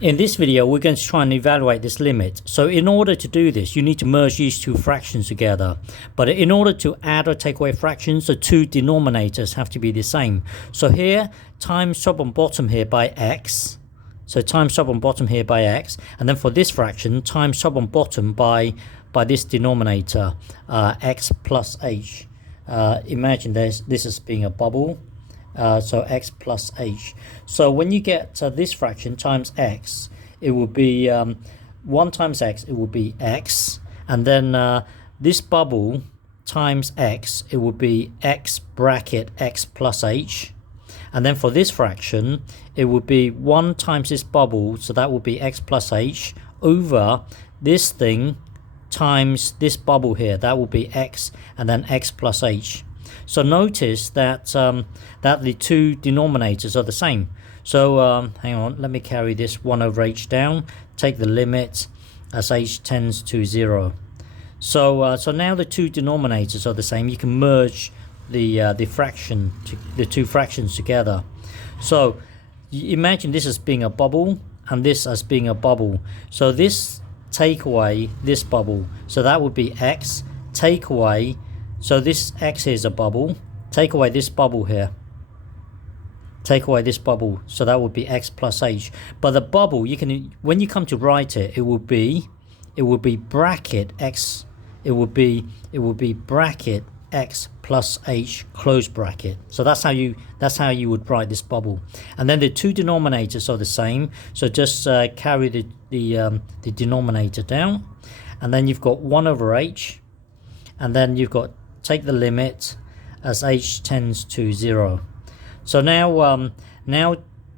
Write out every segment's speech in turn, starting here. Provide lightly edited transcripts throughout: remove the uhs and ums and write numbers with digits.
In this video, we're going to try and evaluate this limit. So in order to do this, you need to merge these two fractions together. But in order to add or take away fractions, the two denominators have to be the same. So here, times top and bottom here by x. So times top and bottom here by x. And then for this fraction, times top and bottom by this denominator, x plus h. Imagine this as being a bubble. So x plus h. So when you get this fraction times x, it will be 1 times x, it will be x. And then this bubble times x, it will be x bracket x plus h. And then for this fraction, it will be 1 times this bubble, so that will be x plus h, over this thing times this bubble here, that will be x, and then x plus h. So notice that that the two denominators are the same. So hang on, let me carry this 1 over h down, take the limit as h tends to 0. So so now the two denominators are the same. You can merge the two fractions together. So imagine this as being a bubble and this as being a bubble. So this take away this bubble, so that would be x, take away, so this x here is a bubble, take away this bubble here, take away this bubble, so that would be x plus h. But the bubble, you can, when you come to write it, it will be bracket x, it will be bracket x plus h close bracket. So that's how you would write this bubble. And then the two denominators are the same, so just carry the denominator down, and then you've got 1 over h, and then you've got take the limit as h tends to 0. So now now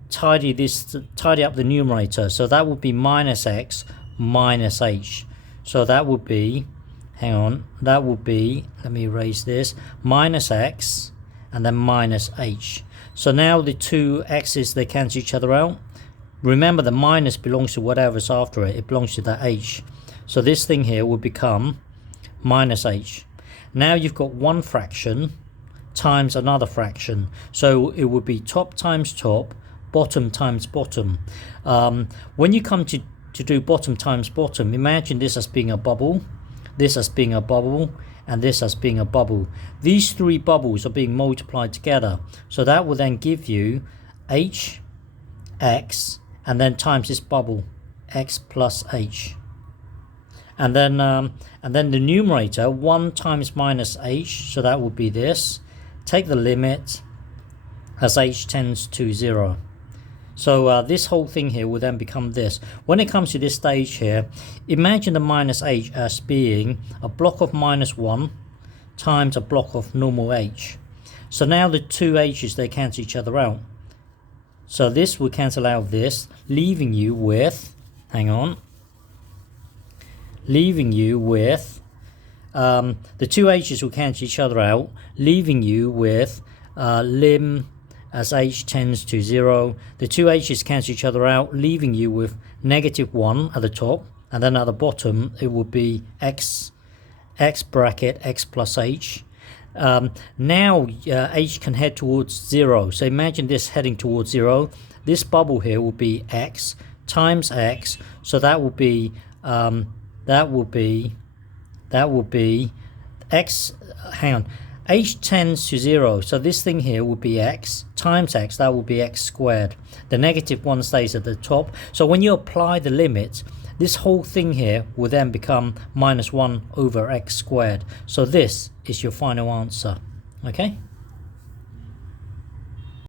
tidy up the numerator, so that would be minus x minus h. So that would be, hang on, that would be, let me erase this, minus x and then minus h. So now the two x's, they cancel each other out. Remember, the minus belongs to whatever's after it, it belongs to that h. So this thing here will become minus h. Now you've got one fraction times another fraction, so it would be top times top, bottom times bottom. When you come to do bottom times bottom, imagine this as being a bubble, this as being a bubble, and this as being a bubble. These three bubbles are being multiplied together, so that will then give you h, x, and then times this bubble, x plus h. And then the numerator, 1 times minus h, so that will be this. Take the limit as h tends to 0. So this whole thing here will then become this. When it comes to this stage here, imagine the minus h as being a block of minus 1 times a block of normal h. So now the two h's, they cancel each other out. So this will cancel out this, leaving you with, hang on, leaving you with, the two h's will cancel each other out, leaving you with lim as h tends to 0. The two h's cancel each other out, leaving you with negative 1 at the top, and then at the bottom it will be x bracket x plus h. Now h can head towards 0, so imagine this heading towards 0. This bubble here will be x times x, so that will be x, hang on, h tends to 0, so this thing here will be x times x, that will be x squared. The negative 1 stays at the top, so when you apply the limit, this whole thing here will then become minus 1 over x squared. So this is your final answer. Okay.